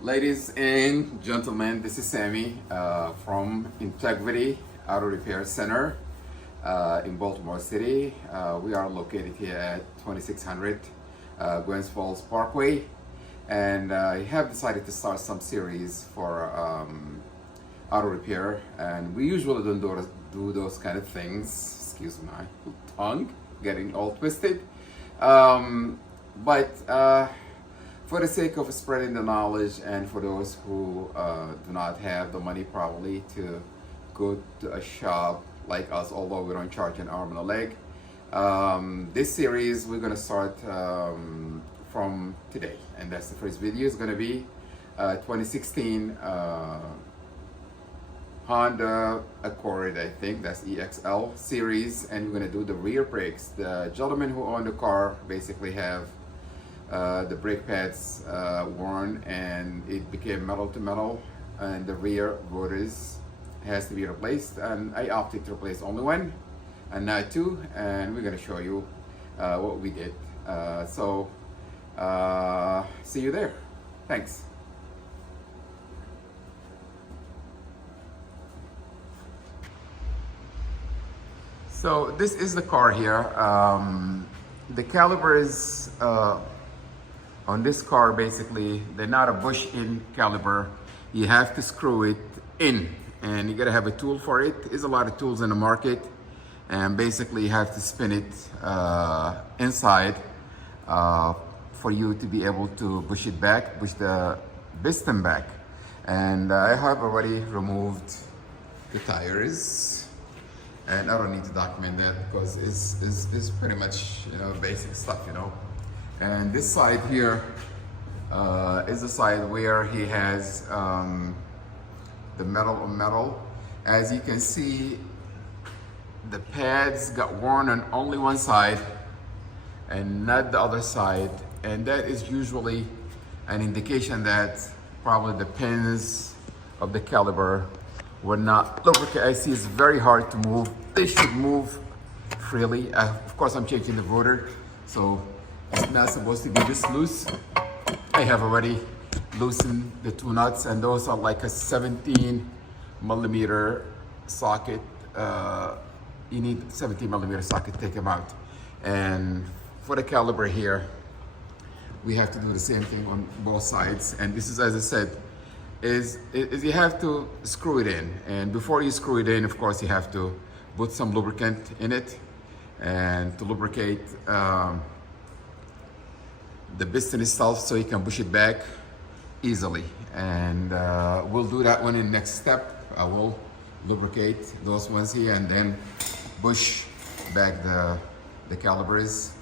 Ladies and gentlemen, this is Sammy from Integrity Auto Repair Center in Baltimore City. We are located here at 2600 Gwens Falls Parkway, and I have decided to start some series for auto repair, and we usually don't do those kind of things. Excuse my tongue, getting all twisted. But for the sake of spreading the knowledge, and for those who do not have the money probably to go to a shop like us, although we don't charge an arm and a leg, this series we're going to start from today, and that's the first video. Is going to be 2016 Honda Accord, I think that's EXL series, and we're going to do the rear brakes. The gentleman who owned the car basically have the brake pads worn, and it became metal to metal, and the rear rotors has to be replaced, and I opted to replace only one and not two, and we're going to show you what we did. See you there. Thanks. So this is the car here. The calipers on this car, basically, they're not a bush-in caliper. You have to screw it in, and you gotta have a tool for it. There's a lot of tools in the market, and basically you have to spin it inside for you to be able to push it back, push the piston back. And I have already removed the tires. And I don't need to document that because it's pretty much, basic stuff, And this side here is the side where he has the metal on metal. As you can see, the pads got worn on only one side and not the other side. And that is usually an indication that probably the pins of the caliper were not lubricated. I see it's very hard to move. They should move freely. Of course, I'm changing the rotor, so it's not supposed to be this loose. I have already loosened the two nuts, and those are like a 17 millimeter socket. You need 17 millimeter socket to take them out. And for the caliper here, we have to do the same thing on both sides. And this is, as I said, is you have to screw it in, and before you screw it in, of course, you have to put some lubricant in it, and to lubricate the piston itself so you can push it back easily. And we'll do that one in the next step. I will lubricate those ones here and then push back the calipers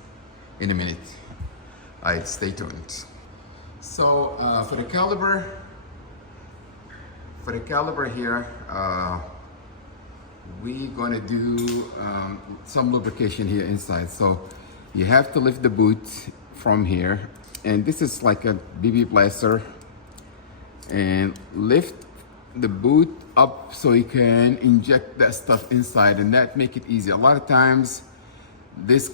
in a minute. All right, stay tuned. So for the caliper here, we're gonna do some lubrication here inside. So you have to lift the boot from here, and this is like a BB blaster, and lift the boot up so you can inject that stuff inside, and that make it easy. A lot of times this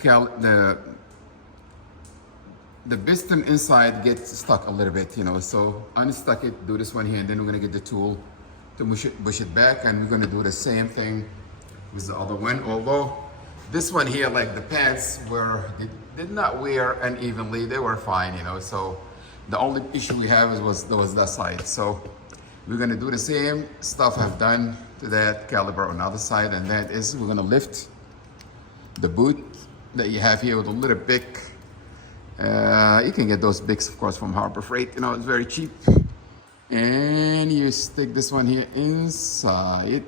the piston inside gets stuck a little bit, so unstuck it, do this one here, and then we're gonna get the tool to push it back, and we're gonna do the same thing with the other one. Although this one here, like the pads did not wear unevenly, they were fine, so the only issue we have was that side. So we're gonna do the same stuff I've done to that caliper on the other side, and that is we're gonna lift the boot that you have here with a little pick. You can get those picks, of course, from Harbor Freight. It's very cheap. And you stick this one here inside.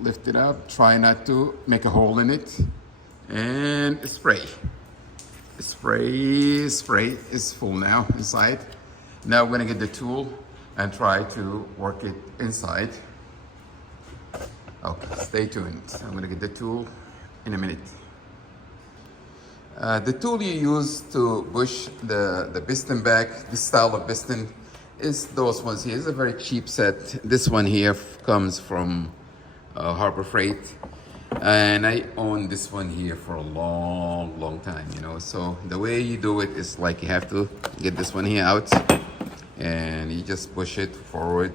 Lift it up. Try not to make a hole in it. And spray. Spray is full now inside. Now we're gonna get the tool and try to work it inside. Okay, stay tuned. I'm gonna get the tool in a minute. The tool you use to push the piston back, this style of piston, is those ones here. It's a very cheap set. This one here comes from Harbor Freight, and I own this one here for a long time, So the way you do it is like you have to get this one here out, and you just push it forward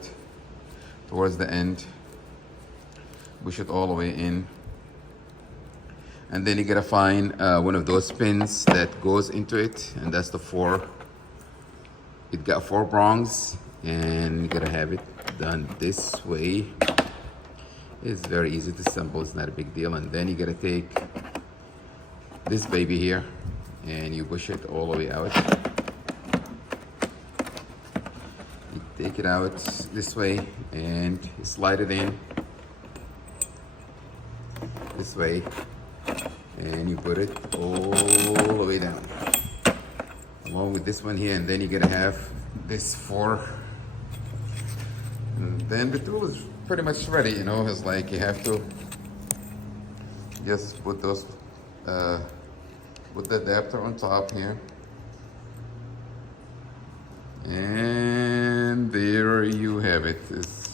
towards the end, push it all the way in, and then you gotta find one of those pins that goes into it, and that's the 4. It got 4 prongs, and you gotta have it done this way. It's very easy to assemble, it's not a big deal. And then you gotta take this baby here and you push it all the way out. You take it out this way and slide it in this way, and you put it all the way down along with this one here. And then you're gonna have this 4, and then the tool is pretty much ready. You know, it's like you have to just put those put the adapter on top here, and there you have it. It's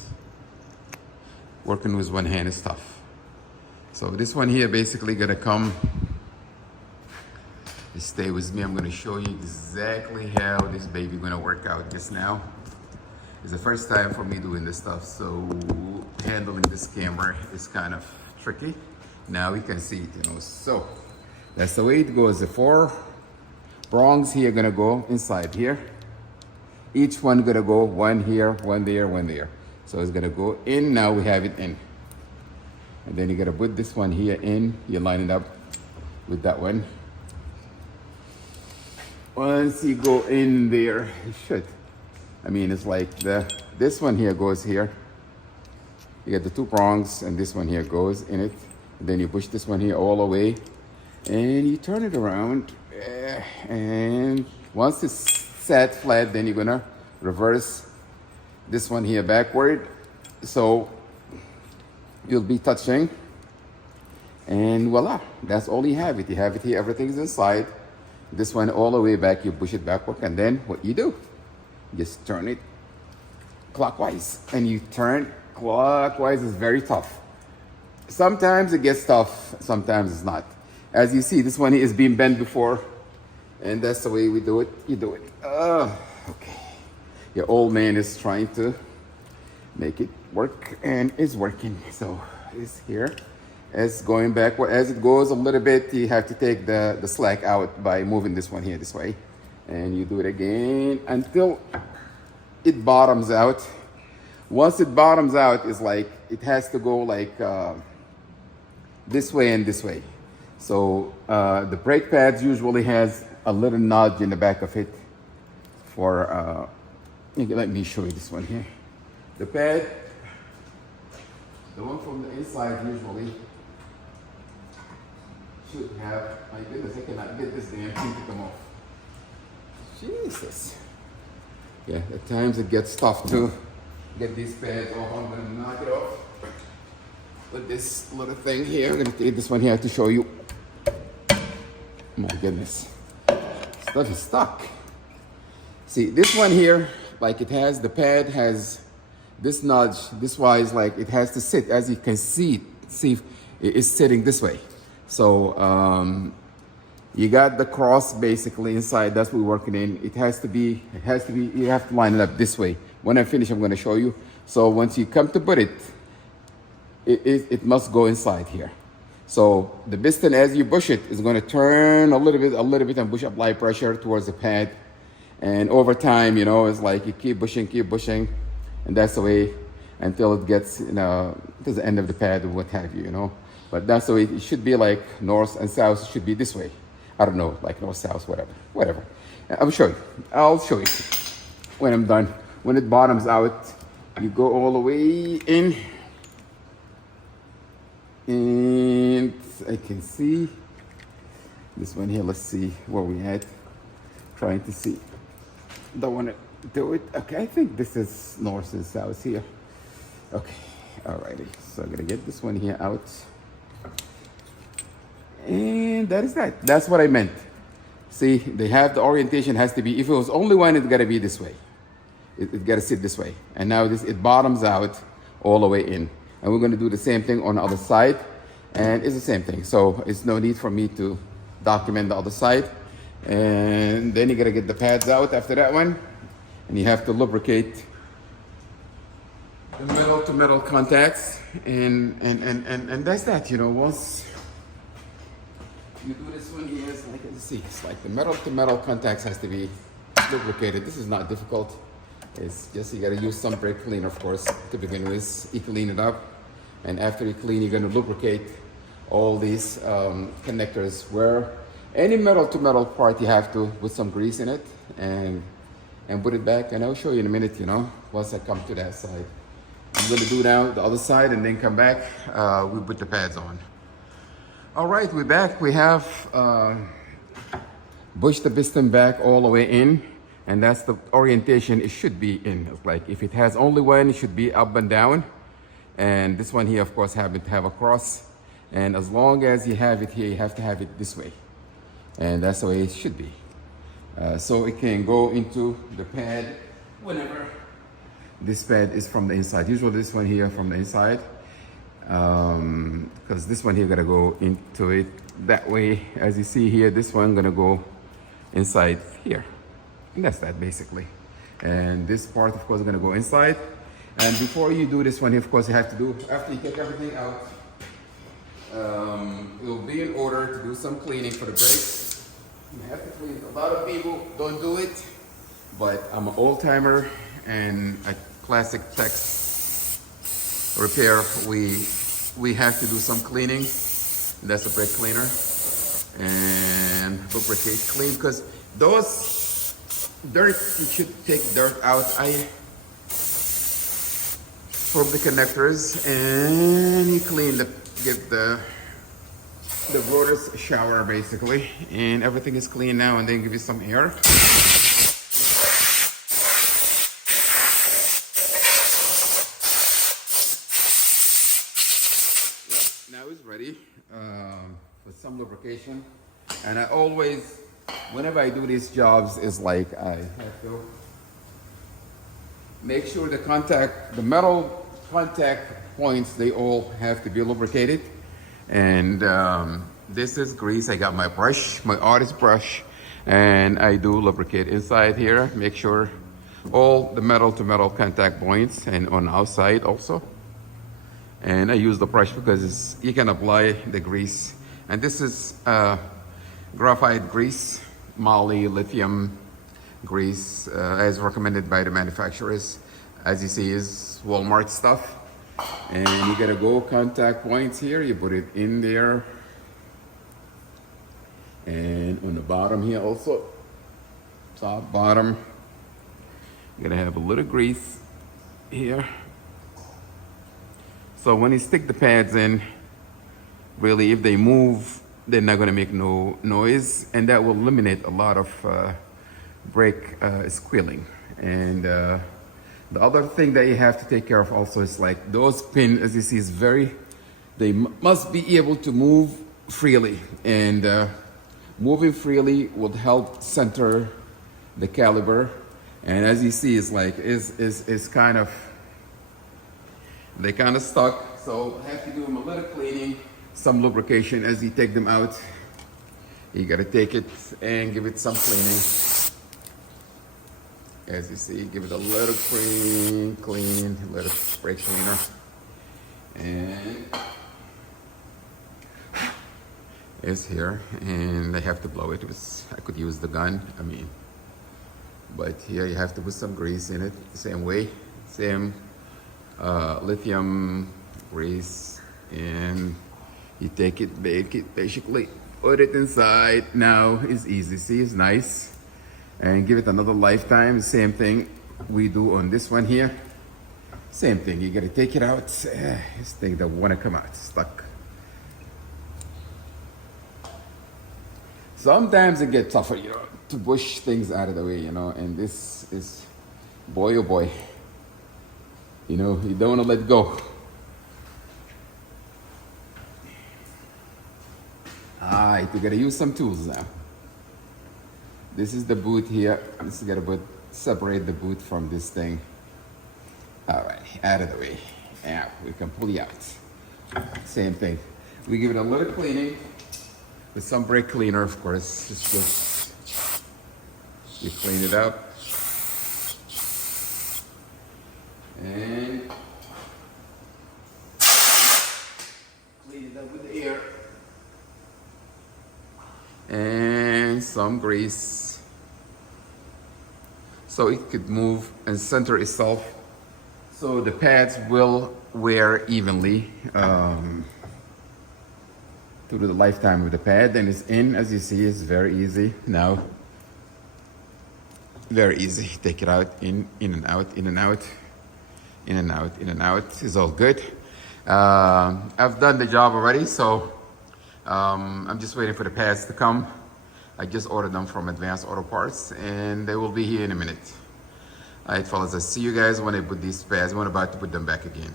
working with one hand is tough. So this one here basically gonna come. Stay with me. I'm gonna show you exactly how this baby gonna work out. Just now, it's the first time for me doing this stuff, so handling this camera is kind of tricky. Now we can see it, you know. So that's the way it goes. The 4 prongs here gonna go inside here. Each one gonna go one here, one there, one there. So it's gonna go in. Now we have it in. And then you gotta put this one here in. You line it up with that one. Once you go in there, it should. I mean, it's like this one here goes here. You get the 2 prongs, and this one here goes in it. And then you push this one here all the way, and you turn it around. And once it's set flat, then you're gonna reverse this one here backward. So you'll be touching, and voila, that's all you have it. You have it here, everything's inside. This one all the way back, you push it backward, and then what you do, just turn it clockwise. And you turn clockwise. Is very tough. Sometimes it gets tough, sometimes it's not. As you see, this one is being bent before, and that's the way we do it. You do it. Okay. Your old man is trying to make it work, and it's working. So it's here. It's going backward. As it goes a little bit, you have to take the slack out by moving this one here this way. And you do it again until it bottoms out. Once it bottoms out, it's like it has to go like this way and this way. So the brake pads usually has a little nudge in the back of it for, let me show you this one here. The pad, the one from the inside usually should have, my goodness, I cannot get this damn thing to come off. Jesus. Yeah, at times it gets tough to get these pads off. I'm gonna knock it off with this little thing here. I'm gonna take this one here to show you. My goodness, stuff is stuck. See, this one here, like it has, the pad has this nudge, this wise, like it has to sit, as you can see it is sitting this way. So you got the cross basically inside, that's what we're working in. It has to be, you have to line it up this way. When I finish, I'm gonna show you. So once you come to put it, it must go inside here. So the piston, as you push it, is gonna turn a little bit and push apply pressure towards the pad. And over time, you know, it's like you keep pushing, and that's the way until it gets, you know, to the end of the pad or what have you, you know. But that's the way it should be, like north and south should be this way. I don't know, like north, south, whatever. I'll show you when I'm done. When it bottoms out, you go all the way in. And I can see this one here. Let's see where we at. Trying to see. Don't want to do it. Okay, I think this is north and south here. Okay, alrighty. So I'm gonna get this one here out. And that is that. That's what I meant. See, they have the orientation has to be, if it was only one, it's gotta be this way. It gotta sit this way. And now it bottoms out all the way in. And we're gonna do the same thing on the other side. And it's the same thing. So it's no need for me to document the other side. And then you gotta get the pads out after that one. and you have to lubricate the metal to metal contacts, and that's that, you know. Once you do this one here, it's like, you see, it's like the metal to metal contacts has to be lubricated. This is not difficult. It's just you got to use some brake cleaner, of course, to begin with. You clean it up, and after you clean, you're going to lubricate all these connectors. Where any metal to metal part, you have to put some grease in it and put it back. And I'll show you in a minute, you know, once I come to that side. I'm going to do now the other side and then come back. We put the pads on. All right, we're back. We have pushed the piston back all the way in, and that's the orientation it should be in. It's like if it has only one, it should be up and down. And this one here, of course, happens to have a cross. And as long as you have it here, you have to have it this way. And that's the way it should be. So it can go into the pad whenever this pad is from the inside. Usually this one here from the inside. Because this one here gonna go into it that way. As you see here, this one gonna go inside here. And that's that basically. And this part, of course, is gonna go inside. And before you do this one here, of course, you have to do, after you take everything out, it will be in order to do some cleaning for the brakes. You have to clean. A lot of people don't do it, but I'm an old timer and a classic tech repair. We have to do some cleaning. That's a brake cleaner and lubricate clean, because those dirt, you should take dirt out from the connectors, and you clean give the rotors a shower basically, and everything is clean now, and then give you some air. Now it's ready for some lubrication. And I always, whenever I do these jobs, is like I have to make sure the metal contact points, they all have to be lubricated. And this is grease. I got my brush, my artist brush, and I do lubricate inside here. Make sure all the metal to metal contact points, and on the outside also. And I use the brush because you can apply the grease. And this is graphite grease, moly lithium grease, as recommended by the manufacturers. As you see, is Walmart stuff. And you gotta go contact points here. You put it in there, and on the bottom here also, top, bottom, you're gonna have a little grease here. So when you stick the pads in, really, if they move, they're not gonna make no noise, and that will eliminate a lot of brake squealing. And the other thing that you have to take care of also is like those pins, as you see, is they must be able to move freely, and moving freely would help center the caliber. And as you see, it's like is kind of, they kind of stuck, so I have to do them a little cleaning, some lubrication as you take them out. You gotta take it and give it some cleaning. As you see, give it a little clean, a little brake cleaner. And it's here, and I have to blow it with, I could use the gun, but here you have to put some grease in it, same way, same lithium grease, and you take it, bake it, basically put it inside. Now it's easy, see, it's nice, and give it another lifetime. Same thing we do on this one here, same thing. You gotta take it out. This thing that wanna come out, stuck. Sometimes it gets tougher, to push things out of the way, and this is, boy oh boy, you don't want to let go. Alright, we gotta use some tools now. This is the boot here. I'm just gonna separate the boot from this thing. Alright, out of the way. Yeah, we can pull you out. Same thing. We give it a little cleaning with some brake cleaner, of course. Just you clean it up. And clean it up with the air. And some grease. So it could move and center itself. So the pads will wear evenly through the lifetime of the pad. Then it's in, as you see, it's very easy now. Very easy. Take it out, in and out, in and out, in and out, in and out. It's all good. I've done the job already, so I'm just waiting for the pads to come. I just ordered them from Advanced Auto Parts, and they will be here in a minute. All right, fellas, I'll see you guys when I put these pads. I'm about to put them back again.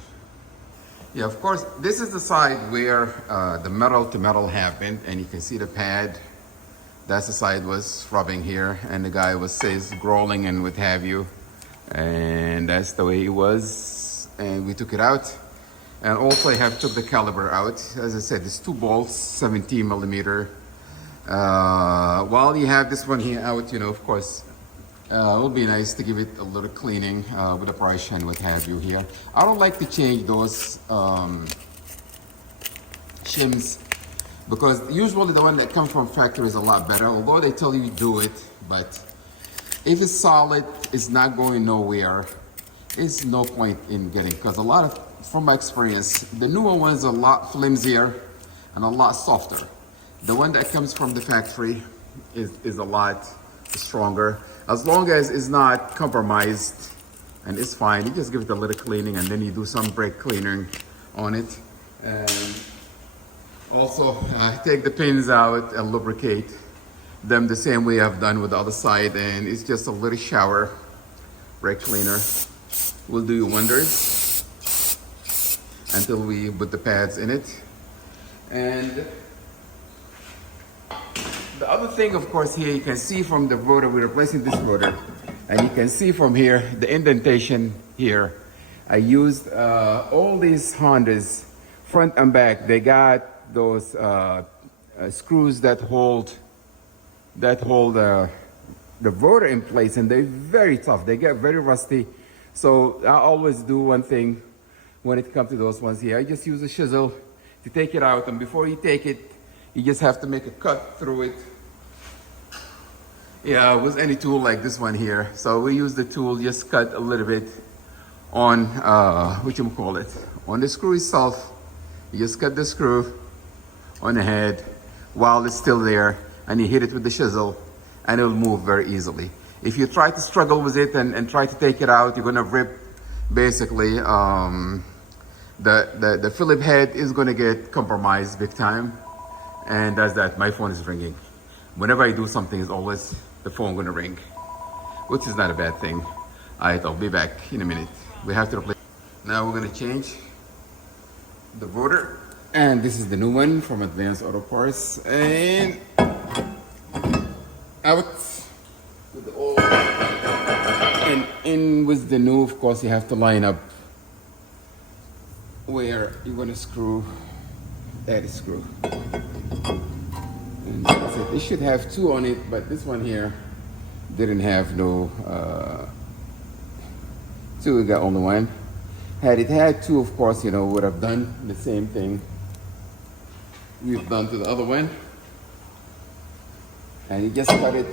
Yeah, of course, this is the side where the metal to metal happened, and you can see the pad. That's the side was rubbing here, and the guy was growling and what have you, and that's the way it was. And we took it out, and also I have took the caliper out. As I said, it's 2 bolts, 17 millimeter. While you have this one here out, you know, of course, it would be nice to give it a little cleaning with a brush and what have you here. I don't like to change those shims, because usually the one that comes from factory is a lot better, although they tell you do it. But if it's solid, it's not going nowhere. It's no point in getting, because a lot of, from my experience, the newer ones are a lot flimsier and a lot softer. The one that comes from the factory is a lot stronger, as long as it's not compromised, and it's fine. You just give it a little cleaning, and then you do some brake cleaning on it. And also, take the pins out and lubricate them the same way I've done with the other side, and it's just a little shower brake cleaner will do you wonders until we put the pads in it. And the other thing, of course, here you can see from the rotor, we're replacing this rotor, and you can see from here the indentation here. I used all these Hondas, front and back. They got those screws that hold the rotor in place, and they're very tough. They get very rusty. So I always do one thing when it comes to those ones here. I just use a chisel to take it out, and before you take it, you just have to make a cut through it. Yeah, with any tool like this one here. So we use the tool, just cut a little bit on on the screw itself. You just cut the screw on the head while it's still there, and you hit it with the chisel, and it will move very easily. If you try to struggle with it and try to take it out, you're gonna rip basically the Phillip head is gonna get compromised big time. And that's that. My phone is ringing. Whenever I do something, it's always the phone gonna ring, which is not a bad thing. Alright, I'll be back in a minute. We have to replace. Now we're gonna change the rotor, and this is the new one from Advanced Auto Parts. And out with the old, and in with the new. Of course, you have to line up where you're gonna screw that screw. And that's it. It should have 2 on it, but this one here didn't have no 2. We got only 1. Had it had 2, of course, you know, would have done the same thing we've done to the other one. And you just cut it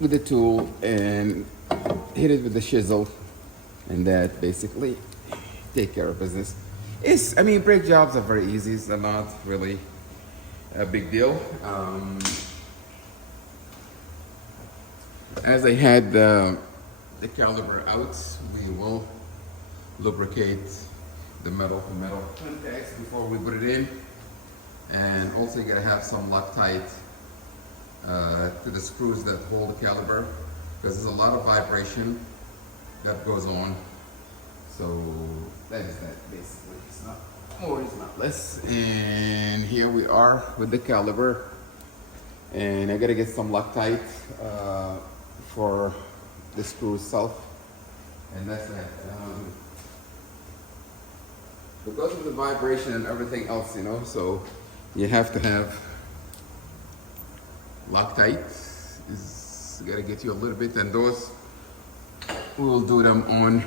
with the tool and hit it with the chisel, and that basically take care of business. I mean, brake jobs are very easy. They're not really a big deal. As I had the caliper out, we will lubricate the metal to metal contacts before we put it in. And also you gotta have some Loctite to the screws that hold the caliper, because there's a lot of vibration that goes on. So that is that basically. It's not more, it's not less. And here we are with the caliper, and I gotta get some Loctite for the screw itself, and that's that. Because of the vibration and everything else, you know, so you have to have Loctite. Is gotta get you a little bit, and those we will do them on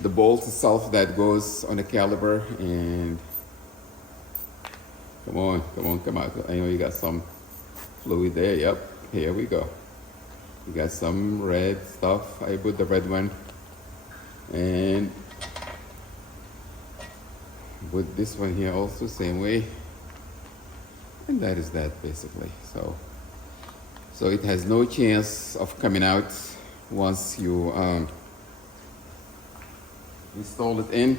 the bolt itself that goes on the caliper. And come on, come out. I know you got some fluid there. Yep, here we go. You got some red stuff. I put the red one, and put this one here also same way. And that is that basically. So it has no chance of coming out once you install it in.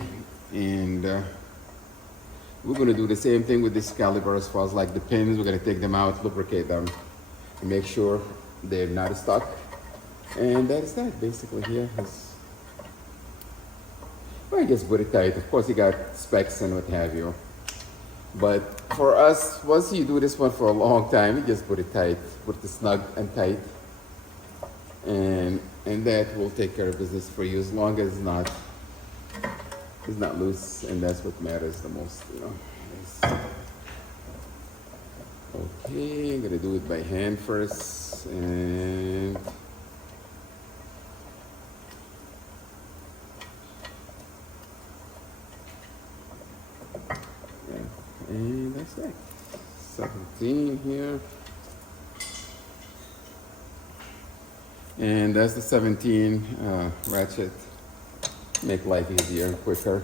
And we're going to do the same thing with this caliper as far as like the pins. We're going to take them out, lubricate them, and make sure they're not stuck. And that's that basically here. Well, I just put it tight. Of course you got specs and what have you. But for us, once you do this one for a long time, you just put it tight, put it snug and tight, and that will take care of business for you as long as it's not loose, and that's what matters the most, you know. Okay, I'm gonna do it by hand first, and that's it. 17 here. And that's the 17 ratchet. Make life easier and quicker.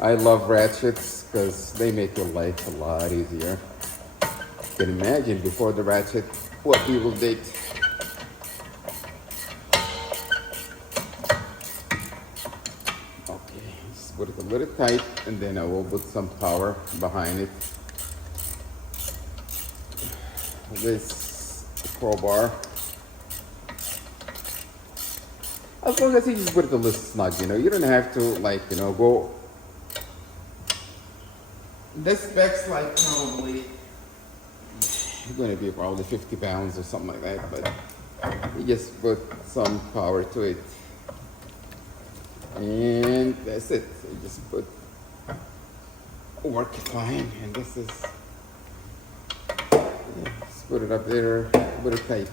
I love ratchets because they make your life a lot easier. You can imagine before the ratchet what people did. Okay, just put it a little tight, and then I will put some power behind it. This crowbar. As long as you just put it a little snug, you know, you don't have to like, you know, go. This specs like probably going to be probably 50 pounds or something like that, but you just put some power to it, and that's it. So you just put work fine, and this is just put it up there, put it tight,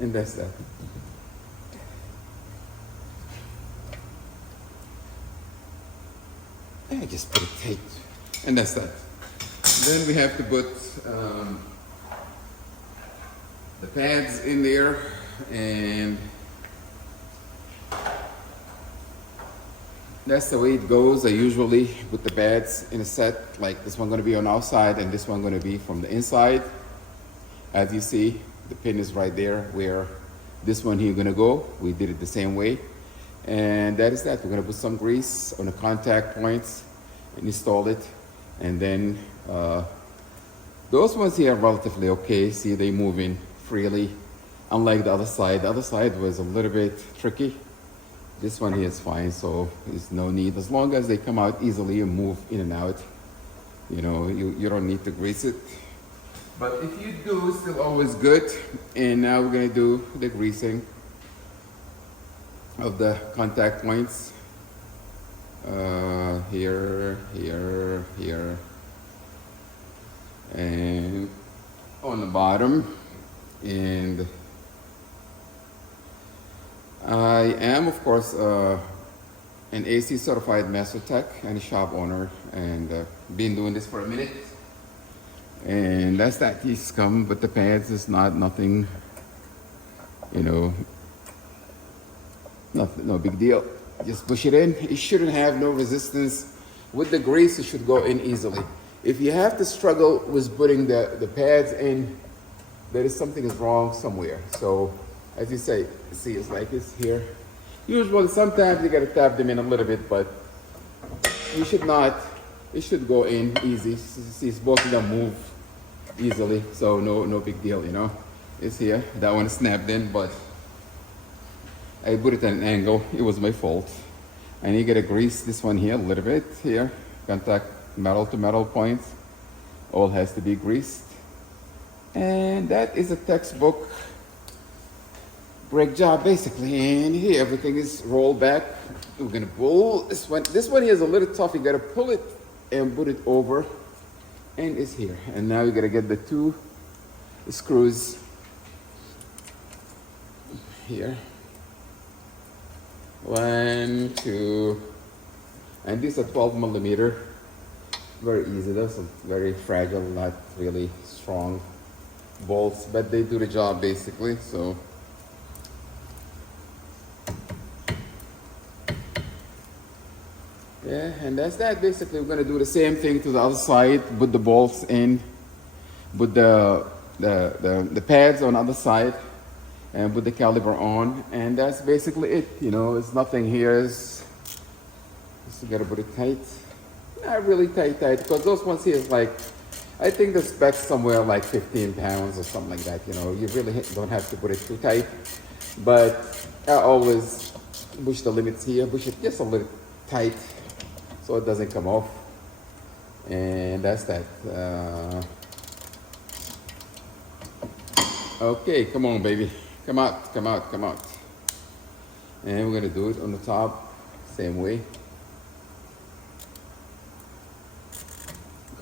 and that's that. I just put it tight, and that's that. Then we have to put the pads in there, and that's the way it goes. I usually put the pads in a set, like this one going to be on outside and this one going to be from the inside. As you see, the pin is right there where this one here going to go. We did it the same way, and that is that. We're going to put some grease on the contact points and install it, and then those ones here are relatively okay. See, they move in freely, unlike the other side. The other side was a little bit tricky. This one here is fine, so there's no need. As long as they come out easily and move in and out, you know, you don't need to grease it. But if you do, it's still always good. And now we're gonna do the greasing of the contact points. Here, here, here, and on the bottom. And I am, of course, an AC certified master tech and a shop owner, and been doing this for a minute. And that's that. These come with the pads. It's nothing, you know, no big deal. Just push it in. It shouldn't have no resistance. With the grease, it should go in easily. If you have to struggle with putting the pads in, there is something is wrong somewhere. So, as you say, see, it's like this here. Usually, sometimes you gotta tap them in a little bit, but you should not. It should go in easy. See, both of them move easily, so no big deal, you know. It's here. That one snapped in, but I put it at an angle. It was my fault. And you gotta grease this one here a little bit here. Contact metal to metal points. All has to be greased. And that is a textbook brake job basically. And here everything is rolled back. We're gonna pull this one. This one here is a little tough. You gotta pull it and put it over, and it's here. And now you gotta get the two screws here. 1, 2, and these are 12 millimeter. Very easy. Those are very fragile, not really strong bolts, but they do the job basically. So yeah, and that's that. Basically, we're gonna do the same thing to the other side. Put the bolts in, put the pads on the other side, and put the caliper on, and that's basically it. You know, it's nothing here. It's just gotta put it tight. Not really tight, because those ones here is like, I think the specs somewhere like 15 pounds or something like that. You know, you really don't have to put it too tight, but I always push the limits here, push it just a little tight so it doesn't come off, and that's that. Okay, come on, baby, come out, come out, come out, and we're gonna do it on the top, same way.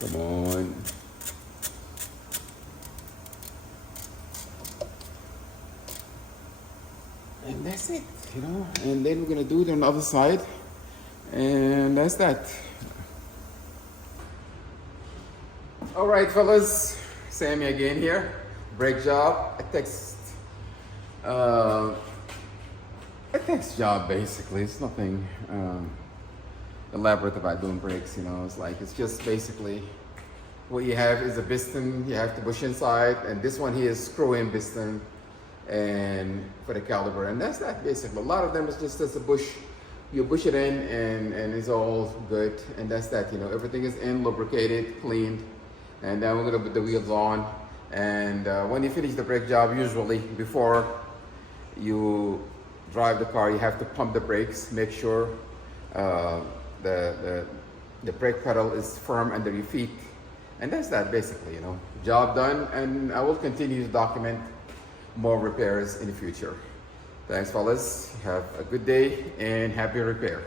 Come on. And that's it, you know. And then we're gonna do it on the other side. And that's that. All right, fellas. Sammy again here. Brake job. A text job, basically. It's nothing elaborate about doing brakes, you know. It's like, it's just basically what you have is a piston. You have to push inside, and this one here is screw-in piston, and for the caliper, and that's that basically. A lot of them is just as a bush. You push it in, and it's all good, and that's that. You know, everything is in, lubricated, cleaned, and then we're gonna put the wheels on. And when you finish the brake job, usually before you drive the car, you have to pump the brakes, make sure the brake pedal is firm under your feet, and that's that basically. You know, job done, and I will continue to document more repairs in the future. Thanks, fellas. Have a good day and happy repair.